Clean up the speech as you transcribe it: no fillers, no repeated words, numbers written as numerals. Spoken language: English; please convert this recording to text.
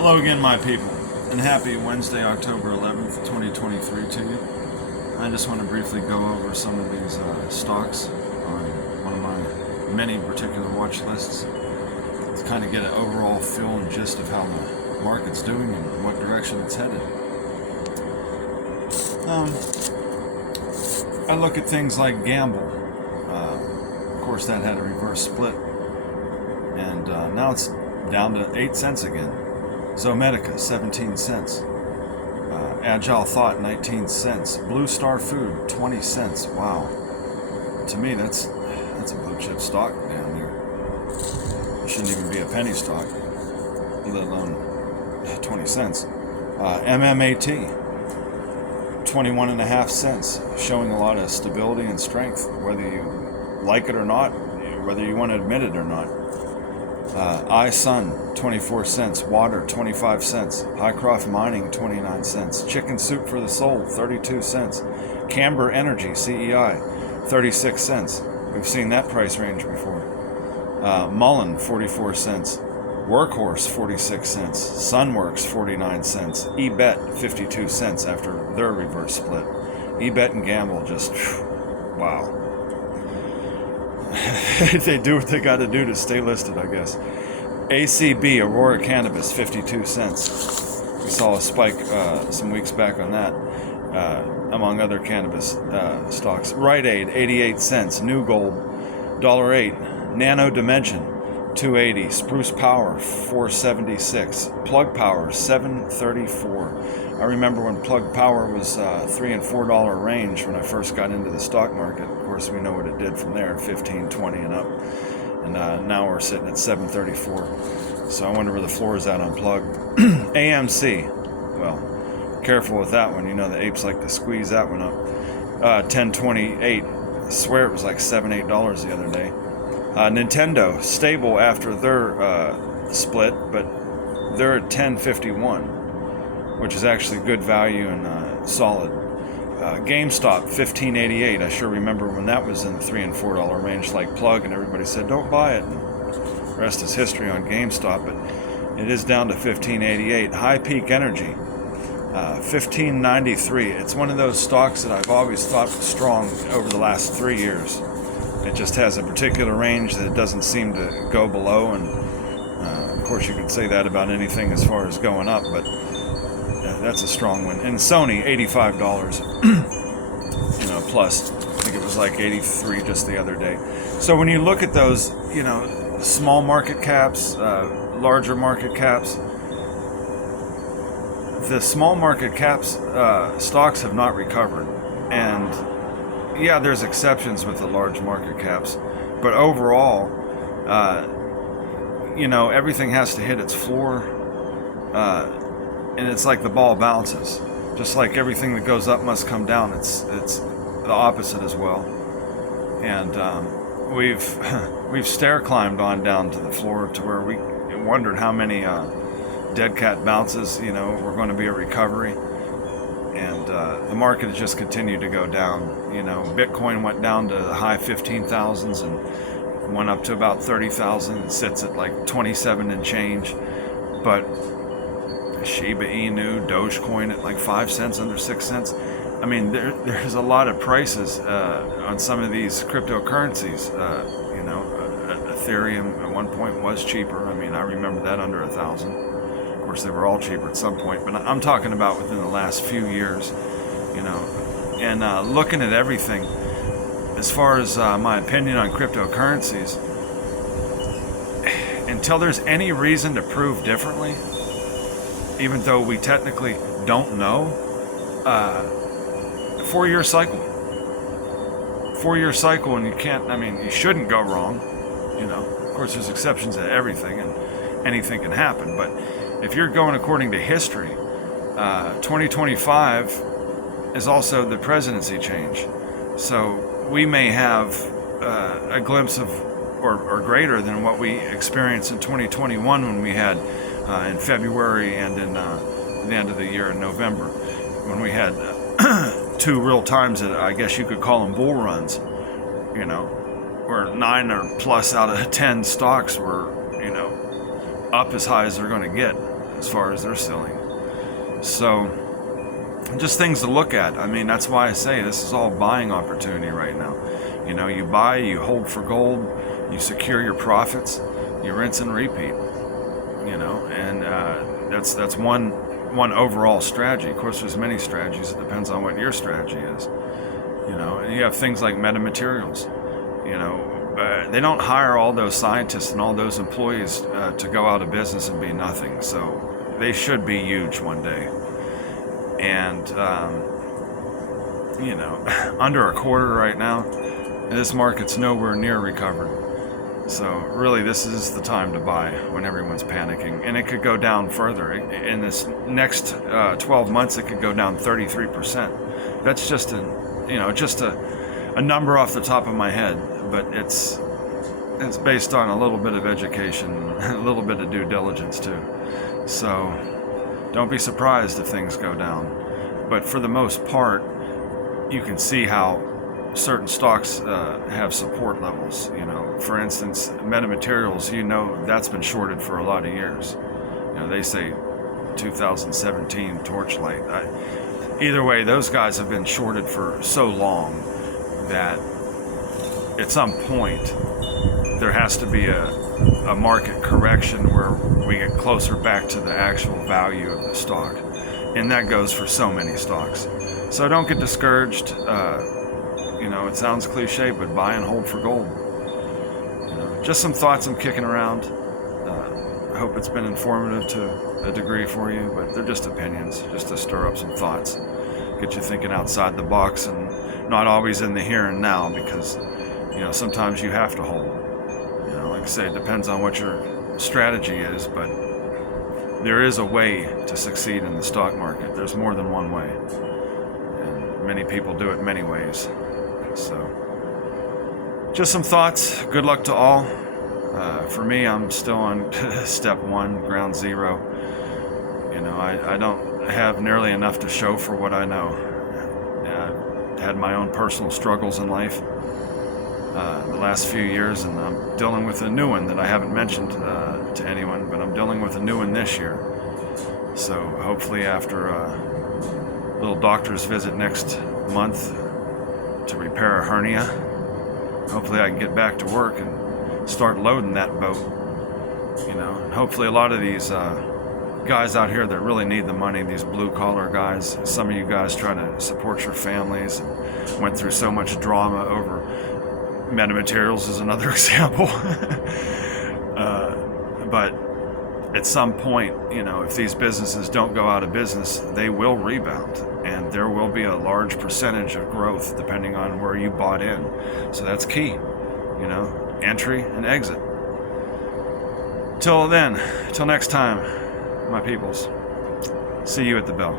Hello again, my people, and happy Wednesday, October 11th, 2023 to you. I just want to briefly go over some of these stocks on one of my many particular watch lists to kind of get an overall feel and gist of how the market's doing and what direction it's headed. I look at things like Gamble. Of course, that had a reverse split, and now it's down to 8 cents again. Zomedica, 17 cents. Agile Thought, 19 cents. Blue Star Food, 20 cents. Wow. To me, that's a blue chip stock down there. It shouldn't even be a penny stock, let alone 20 cents. MMAT, 21.5 cents, showing a lot of stability and strength, whether you like it or not, whether you want to admit it or not. iSun, 24 cents. Water, 25 cents. Highcroft Mining, 29 cents. Chicken Soup for the Soul, 32 cents. Camber Energy, CEI, 36 cents. We've seen that price range before. Mullen, 44 cents. Workhorse, 46 cents. Sunworks, 49 cents. eBet, 52 cents after their reverse split. eBet and Gamble just, wow. They do what they got to do to stay listed, I guess. ACB, Aurora Cannabis, 52 cents. We saw a spike some weeks back on that, among other cannabis stocks. Rite Aid, 88 cents. New Gold, $1.08. Nano Dimension, $2.80. Spruce Power, $4.76. Plug Power, $7.34. I remember when Plug Power was $3 and $4 range when I first got into the stock market. Of course, we know what it did from there, 15, 20 and up. And now we're sitting at $7.34. So I wonder where the floor is at on Plug. AMC, well, careful with that one. You know the apes like to squeeze that one up. $10.28. I swear it was like $7, $8 the other day. Nintendo, stable after their split, but they're at $10.51. Which is actually good value and solid. GameStop, $15.88. I sure remember when that was in the $3 and $4 range, like Plug, and everybody said, don't buy it. And the rest is history on GameStop, but it is down to $15.88. High Peak Energy, $15.93. It's one of those stocks that I've always thought was strong over the last 3 years. It just has a particular range that it doesn't seem to go below, and of course you could say that about anything as far as going up, but that's a strong one. And Sony, $85, plus. I think it was like 83 just the other day. So when you look at those, small market caps, larger market caps, the small market caps stocks have not recovered. And yeah, there's exceptions with the large market caps, but overall, everything has to hit its floor. And it's like the ball bounces. Just like everything that goes up must come down, it's the opposite as well. And we've stair climbed on down to the floor to where we wondered how many dead cat bounces, were going to be a recovery. And the market has just continued to go down. Bitcoin went down to the high 15,000s and went up to about 30,000. It sits at like 27 and change. But Shiba Inu, Dogecoin at like 5 cents, under 6 cents. I mean, there's a lot of prices on some of these cryptocurrencies. Ethereum at one point was cheaper. I mean, I remember that under 1,000. Of course, they were all cheaper at some point, but I'm talking about within the last few years. And looking at everything, as far as my opinion on cryptocurrencies, until there's any reason to prove differently, even though we technically don't know, 4-year cycle. 4-year cycle, and you shouldn't go wrong. Of course, there's exceptions to everything, and anything can happen. But if you're going according to history, 2025 is also the presidency change. So we may have a glimpse of, or greater than what we experienced in 2021 when we had in February and in the end of the year in November, when we had 2 real times that I guess you could call them bull runs, where 9 or plus out of 10 stocks were, up as high as they're going to get. as far as they're selling. So just things to look at. I mean, that's why I say this is all buying opportunity right now. You know, you buy, you hold for gold, you secure your profits, you rinse and repeat. You know, and that's one overall strategy. Of course, there's many strategies. It depends on what your strategy is. You know, and you have things like metamaterials. You know, they don't hire all those scientists and all those employees to go out of business and be nothing. So they should be huge one day. And you know, under a quarter right now, this market's nowhere near recovered. So really, this is the time to buy when everyone's panicking, and it could go down further. In this next 12 months, it could go down 33%. That's just a number off the top of my head, but it's based on a little bit of education, a little bit of due diligence too. So don't be surprised if things go down. But for the most part, you can see how certain stocks have support levels. You know, for instance, metamaterials, you know, that's been shorted for a lot of years. You know, they say 2017 Torchlight. Either way, those guys have been shorted for so long that at some point there has to be a market correction where we get closer back to the actual value of the stock. And that goes for so many stocks. So don't get discouraged. You know, it sounds cliche, but buy and hold for gold. You know, just some thoughts I'm kicking around. I hope it's been informative to a degree for you, but they're just opinions, just to stir up some thoughts, get you thinking outside the box and not always in the here and now, because, you know, sometimes you have to hold. You know, like I say, it depends on what your strategy is, but there is a way to succeed in the stock market. There's more than one way, and many people do it many ways. So just some thoughts. Good luck to all. For me, I'm still on step one, ground zero. You know, I don't have nearly enough to show for what I know. I've had my own personal struggles in life the last few years, and I'm dealing with a new one that I haven't mentioned to anyone, but I'm dealing with a new one this year. So hopefully after a little doctor's visit next month to repair a hernia, hopefully I can get back to work and start loading that boat. You know, and hopefully a lot of these guys out here that really need the money, these blue-collar guys, some of you guys trying to support your families and went through so much drama over metamaterials is another example. But at some point, you know, if these businesses don't go out of business, they will rebound, and there will be a large percentage of growth depending on where you bought in. So that's key, you know, entry and exit. Till then, till next time, my peoples, see you at the bell.